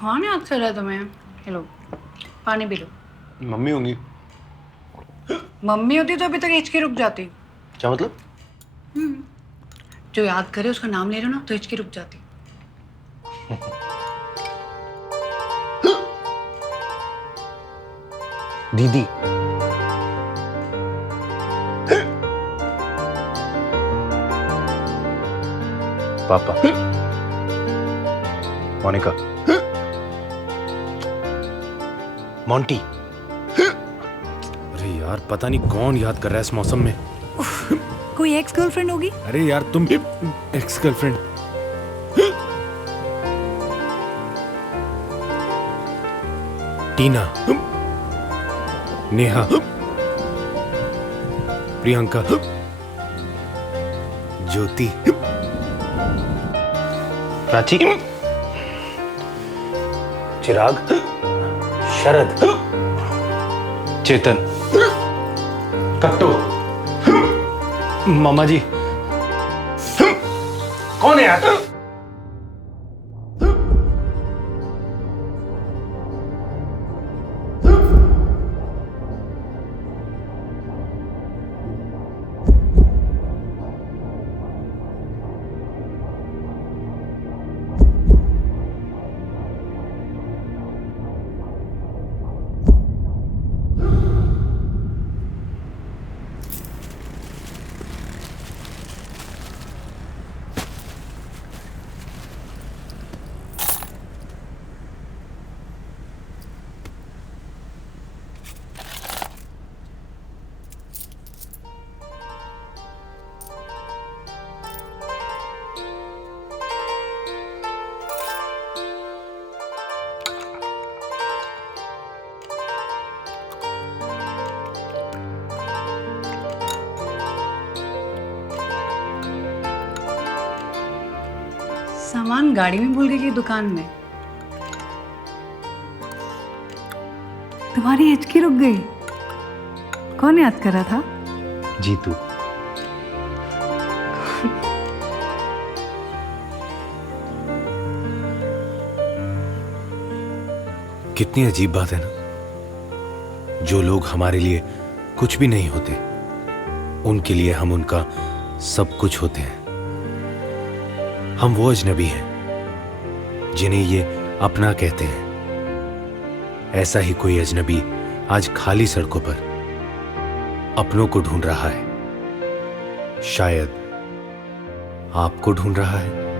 कौन याद कर रहा है तुम्हें? हेलो, पानी पी लो। मम्मी होंगी। मम्मी होती तो अभी तक हिचकी रुक जाती। क्या मतलब? जो याद करे उसका नाम ले रहे हो ना तो हिचकी रुक जाती। दीदी। पापा। मोनिका। मोंटी। अरे यार, पता नहीं कौन याद कर रहा है इस मौसम में। कोई एक्स गर्लफ्रेंड होगी। अरे यार, तुम एक्स गर्लफ्रेंड। टीना, नेहा, प्रियंका, ज्योति, प्राची। चिराग। शरद। चेतन। कट्टू। मामा जी। कौन है यार? सामान गाड़ी में भूल गई कि दुकान में? तुम्हारी हिचकी रुक गई। कौन याद कर रहा था? जीतू। कितनी अजीब बात है ना, जो लोग हमारे लिए कुछ भी नहीं होते, उनके लिए हम उनका सब कुछ होते हैं। हम वो अजनबी हैं जिन्हें ये अपना कहते हैं। ऐसा ही कोई अजनबी आज खाली सड़कों पर अपनों को ढूंढ रहा है। शायद आपको ढूंढ रहा है।